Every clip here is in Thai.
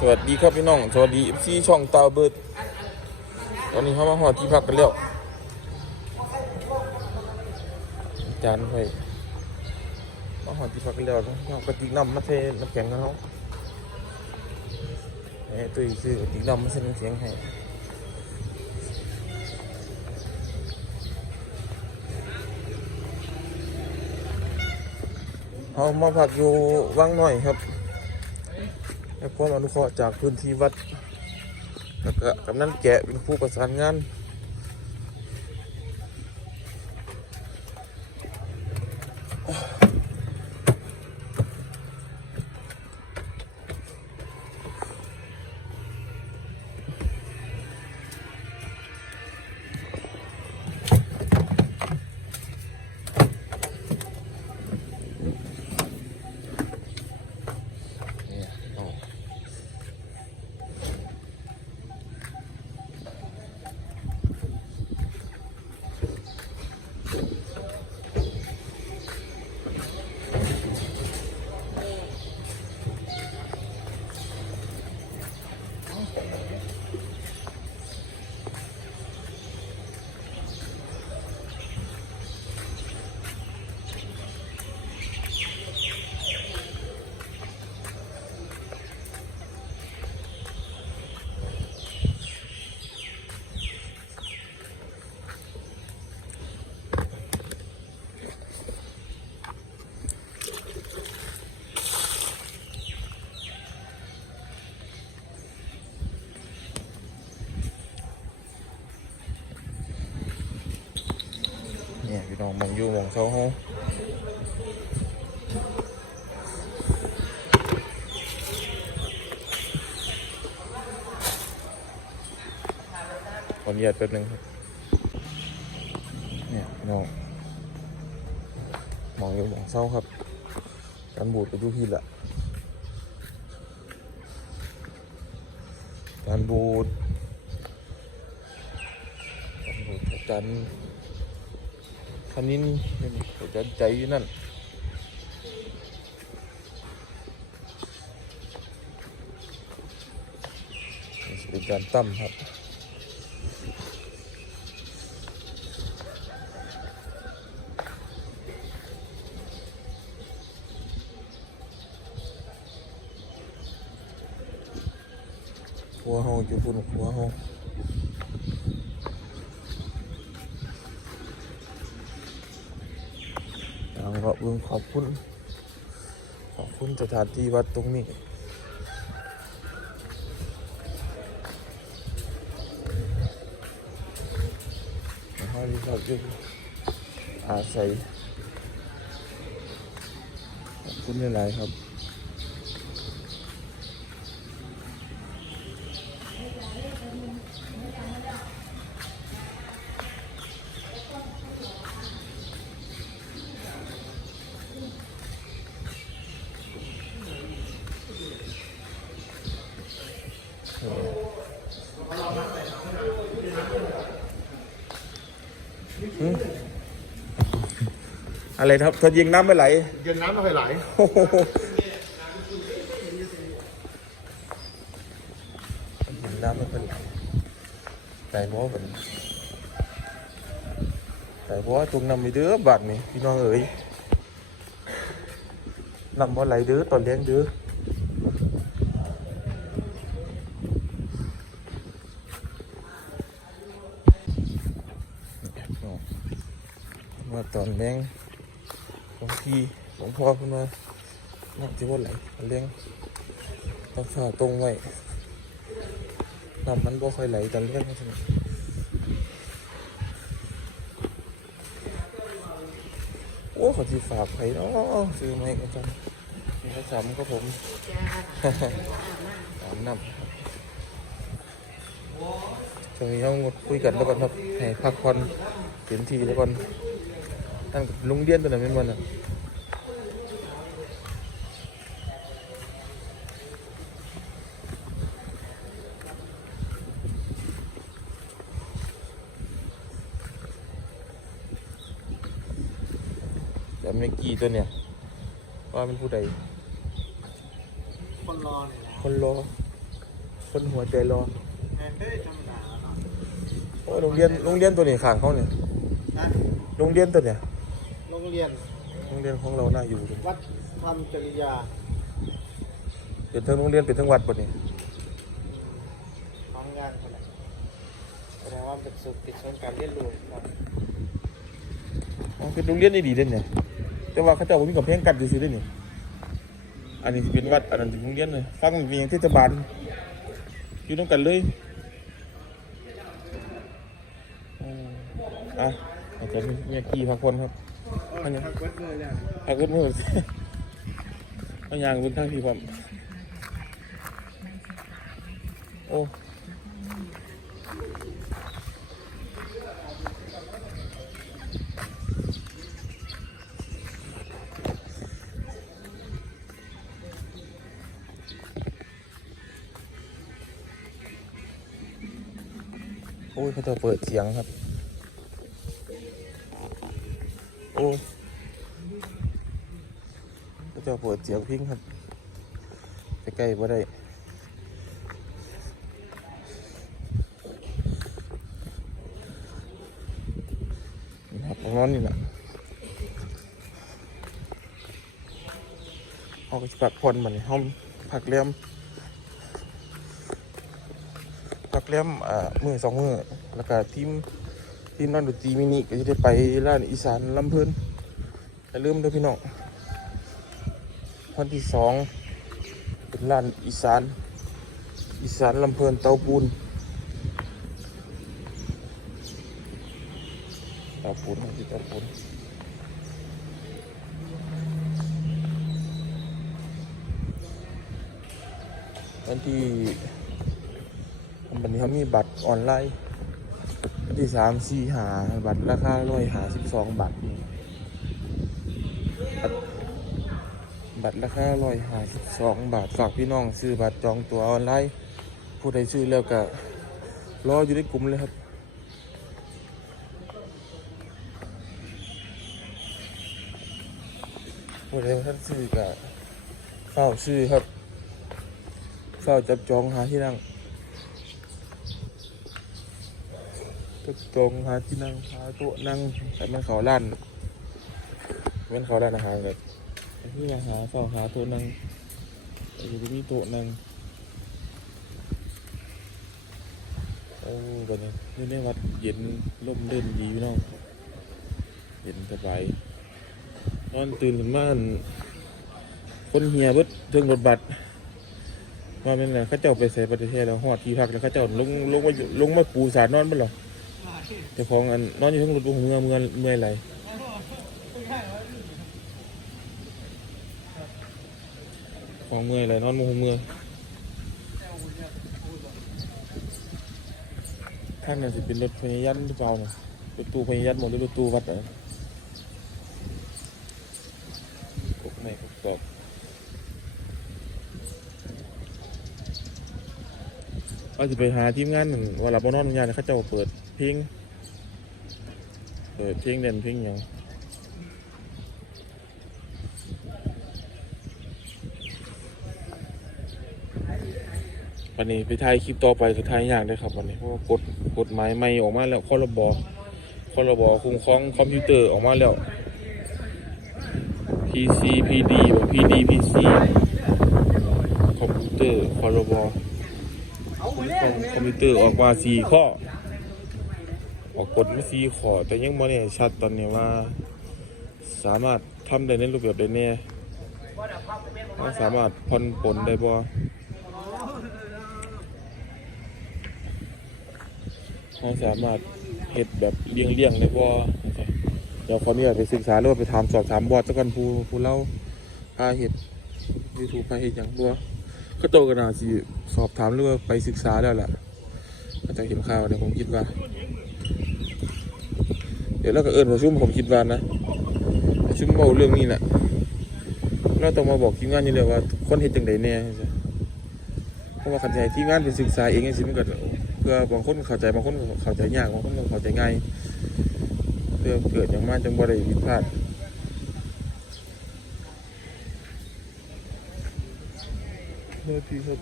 สวัสดีครับพี่น้อง สวัสดีซีช่องตาเบิร์ดตอนนี้เขามาหอที่พักกันแล้วจารย์ไปมาหอที่พักกันแล้วนะเอากระติกน้ำมาเทน้ำแข็งกันเขาไอ้ตุ้ยซื้อกระติกน้ำมาเทน้ำแข็งให้เขามาพักอยู่วังหน่อยครับ แล้วามอนุเคราะห์จากพื้นที่วัดแล้วก็กำนันแกะเป็นผู้ประสานงาน มองอยู่มองเสาห้องขออนุญาตแป๊บนึงครับ เนี่ยน้องมองอยู่มองเสาครับการบูดก็อยู่ที่ละการบูดการบูดอาจารย์ คันนี้นี่นี่นี่จะใจอยู่นั่นนี่เป็นการตั้มครับหัวเฮาอยู่พุ่นหัวเฮา ทางขอบคุณขอบคุณ ขอบคุณสถานที่วัดตรงนี้นะครับที่เขาอยู่อาศัยขอบคุณหลายๆครับ อะไรครับเธอยิงน้ำไม่ไหลเย็นน้ำไม่ค่อยไหลโอ้โหยิงน้ำไม่เป็นไหลไก่บัวเป็นไก่บัวจุงนำไปเด้อบัดนี่พี่น้องเอ๋ยนำบ่ไหลเด้อตอนเลี้ยงเด้อมาตอนเลี้ยง หลวงพี่หลวงพ่อเพิ่นมาน่าจะว่าไหลเลี้ยงต้องฝ่าตรงไว้น้ำมันบ่ค่อยไหลแต่เลี้ยงใช่ไหมโอ้ขาที่ฝากไปเนาะซื้อไหมาให้กันจังมีข้าวสามก็ผมสามน้ำครับช่วงนี้เขางดคุยกันแล้วกันครับให้พักผ่อนเต็มที่แล้วกันนั่นลุงเดียนตัวไหนเป็นวันอะ เมกี้ตัวเนี่ย ว่าเป็นผู้ใด คนรอเนี่ยนะคนรอ คนหัวใจรอแม่นได้ธรรมดาเนาะโอ้โรงเรียนโรงเรียนตัวนี้ข้างเขาเนี่ยนะโรงเรียนตัวเนี่ยโรงเรียนโรงเรียนของเราน่าอยู่วัดธรรมจริยาเป็นทั้งโรงเรียนเป็นทั้งวัดปะนี่ของงานคนละแสดงว่าเป็นสุดติดชนการเรียนรู้ครับอ๋อเป็นโรงเรียนดีๆเด่นเนี่ย แต่ว่าเขาเจ้าบ่มีกำแพงกั้นซื่อๆเด่นนี่ อันนี้สิเป็นวัด อันนั้นเป็นโรงเรียนเลยฟังเป็นอย่างเทศบาลอยู่ตรงกันเลยอืมอะอาจารย์มีกี่พักคนครับ อันนี้พักวัดเลยแล้วพักคนมือ เอายางบนทางพี่ผมโอ้ โอ้ยเขาจะเปิดเสียงครับ โอ้ยเขาจะเปิดเสียงพิงครับใกล้ๆบ่ได้นี่ครับรงนั้นนี่แหละเอาก็จะพักผ่อนมันห้องพักเลี้ยม พักเลี้ยมอ่ามือสองมือแล้วก็ทีมทีมนักดนตรีมินิก็จะได้ไปร้านอีสานลำเพลินอย่าลืมด้วยพี่น้องวันที่สองเป็นร้านอีสานอีสานลำเพลินเตาปูนเตาปูนที่เตาปูนวันที่ วันนี้เขามีบัตรออนไลน์ที่สามสี่หาบัตรราคาร้อยหาสิบสองบาทบัตรบัตรราคาร้อยหาสิบสองบาทฝากพี่น้องซื้อบัตรจองตัวออนไลน์ผู้ใดซื้อแล้วก็รออยู่ในกลุ่มเลยครับผู้ใดท่านซื้อก็เฝ้าซื้อครับเฝ้าจับจองหาที่นั่ง ก็ตรงหาที่นั่งหาโต๊ะนั่งแต่มันเขาล้านมันเขาร้านอาหารแบบที่มาหาเฝ้าหาโต๊ะนั่งไอ้ที่มีโต๊ะนั่งโอ้แบบนี้นี่ในวัดเย็นร่มเด่นดีพี่น้องเย็นสบายนอนตื่นขึ้นมาอั่นคนเฮียบดเทิงรถบัสว่าเป็นไงเขาเจ้าไปใส่ประเทศแล้วหอดที่พักแล้วเขาเจ้าลงลงมาลงมาปูสาดนอนบ้านหรอ เจ้าของอันนอนอยู่ทั้งรถบุ้งเงือเมื่อเมื่อยไหลของเมื่อยไรนอนบุ้งเมื่อท่านน่ะสิเป็นรถพยายันหรือเปล่าเนี่ยรถตู้พยายันหมดหรือรถตู้วัดเหรอพวกไหนพวกตอก ว่าจะไปหาทีมงานหนึ่งว่าหลับบ่นอนวิญญาณเขาเจ้าเปิดเพลงเปิดเพลงเด่นเพลงยังวันนี้ไปถ่ายคลิปต่อไปสุดท้ายยากเลยครับวันนี้เพราะกฎกฎหมายใหม่ออกมาแล้วข้อระบอข้อระบอคุ้มครองคอมพิวเตอร์ออกมาแล้ว PC PD แบบ PD PC คอมพิวเตอร์ข้อระบอ คอมพิวเตอร์ออกมาสี่ข้อ ออกกฎไม่ซีขอแต่ยังไม่แน่ชัดตอนนี้ว่า สามารถทำได้ในรูปแบบใดแน่ว่าสามารถผ่อนปลนได้บ่ว่าสามารถเฮ็ดแบบเลี่ยงๆได้บ่เดี๋ยวขออนุญาตไปศึกษาหรือว่าไปถามสอบถามบอสจักกันผู้ผู้เล่าพาเฮ็ดยูทูบพาเฮ็ดหยังบ่ ก็โตกันนาสิสอบถามหรือว่าไปศึกษาแล้วล่ะก็จะเห็นข่าวเดี๋ยวผมคิดว่า เดี๋ยวเราก็เอิญประชุมผมคิดว่านะประชุมเบาเรื่องนี้แหละเราต้องมาบอกทีมงานอยู่เลยว่าคนเห็นจังใดแน่เพราะว่าขันใจทีมงานเป็นศึกษาเองไงสิมันก็เพื่อบางคนเข้าใจบางคนเข้าใจยากบางคนเข้าใจง่ายเพื่อเกิดอย่างมากจังบ่ได้ผิดพลาด เฮ้ยพี่ครับ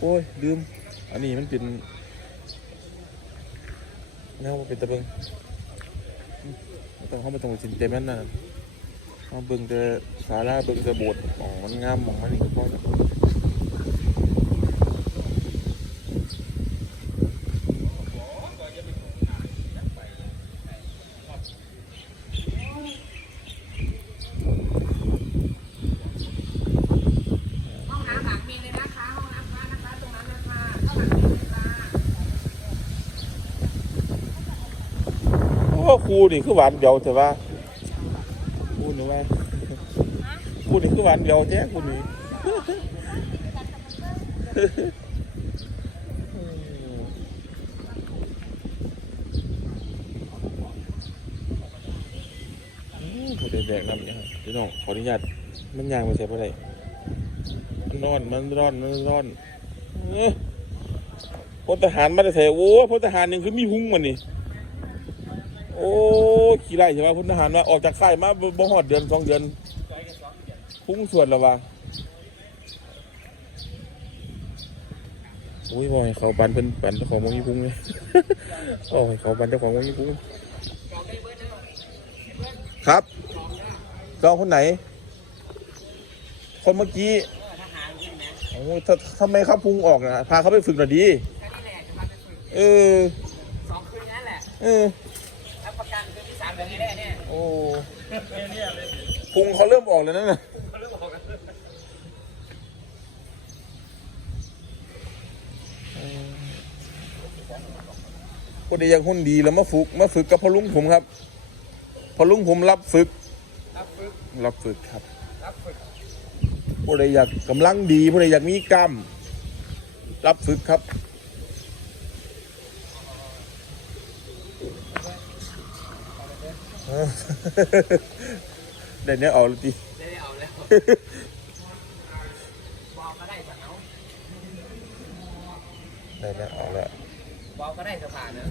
โอ้ยลืม อันนี้มันเป็นแนวมันเป็นตะเบิงต้องเข้ามาตรงสินเต็มนั่นน่ะเขาเบิงจะสาราเบิงจะโบสถ์หมองมันงามของมันนี่ก็พอแล้ว ห้องน้ำหลังมีเลยนะคะ ห้องน้ำพระนะคะ ตรงนั้นนะคะข้างหลังมีเลยค่ะ โอ้ ครูนี่คือหวานเดียวแต่ว่าครูนี่ว่าครูนี่คือหวานเดียวแท้ครูนี่อืมผู้ใดแดกน้ำเนี่ยครับพี่น้องขออนุญาตมันยางมาใส่บ่ได้มันร้อนมันร้อนมันร้อนเอ้อพลทหารมาได้ใส่โอ้พลทหารหนึ่งคือมีหุ้งมันนี่โอ้ขี่ไล่ใช่ไหมพลทหารมาออกจากค่ายมาบ่บ่ฮอดเดือนสองเดือนหุ้งส่วนแล้ววะโอ้ยบอยเขาปันเป็นปันเจ้าของมงยี่พุงเลยโอ้ยเขาปันเจ้าของมงยี่พุงครับจองคนไหน คนเมื่อกี้ทหารใช่ไหมโอ้ยถ้าทำไมเขาพุงออกนะพาเขาไปฝึกหน่อยดีแค่นี้แหละจะมาไปฝึกเออสองคืนนั้นแหละ เออ โอ้พุงเขาเริ่มออกแล้วนั่นน่ะเออคนใดยังหุ่นดีแล้วมาฝึกมาฝึกกับพ่อลุงผมครับพ่อลุงผมรับฝึก รับฝึก รับฝึกครับรับฝึกผู้ใดอยากกำลังดีผู้ใดอยากมีกล้ามรับฝึกครับ เออเดี๋ยวนี้เอาเลยทีได้เอาแล้วบอกก็ได้สักเอาเดี๋ยวนี้เอาแล้วบอกก็ได้สะพานเนอะ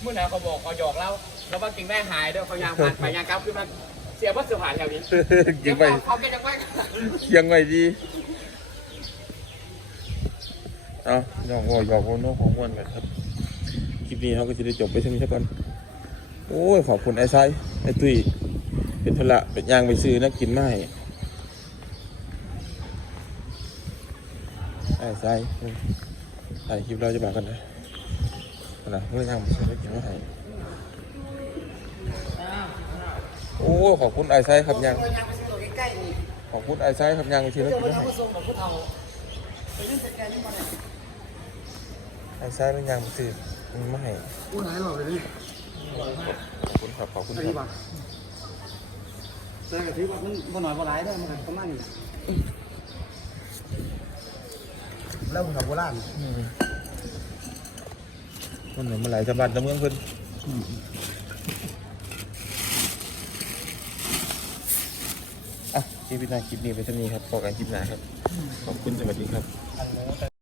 เมื่อไหร่เขาบอกเขาหยอกเราแล้วว่ากิ่งแม่หายด้วยเขายางผ่านไปยางกลับขึ้นมาเสียวัดสะพานแถวนี้ยังไปเขาแกจะไว้ยังไงดี เอาหยอกว่าหยอกว่าน้องของมันกันครับ คลิปนี้เขาก็จะได้จบไปเท่านี้ซะก่อนโอ้ยขอบคุณไอ้ไซไอ้ตุ้ยเป็นธุระเป็นยางไปซื้อนักกินไมาให้ไอ้ไซถ่ายคลิปเราจะบอกกันนะอานะเมื่อยางไปซื้อนักกินมาให้โอ้ยขอบคุณไอ้ไซครับยางขอบคุณไอ้ไซครับยางไปซื้อนักเดี๋ยวกินเรามาจะให้มาส่งแบบผู้เฒ่าไปเล่นสแกนนี่มาเนี่ยไอ้ไซเป็นยางไปซื้อมาให้ผู้หายหลอกเลยนี่ขอบคุณครับขอบคุณครับแต่ก็ถือว่ามันบ่น้อยบ่หลายได้อมันก็ประมาณนี้แล้วผู้เฒ่าโบราณอืมมันเหมือนมาหลายจังหวัดในเมืองเพิ่นอะคลิปวินาคลิปนี้ไปเท่านี้ครับพอกันคลิปหน้าครับ ขอบคุณสวัสดีครับอันนู้น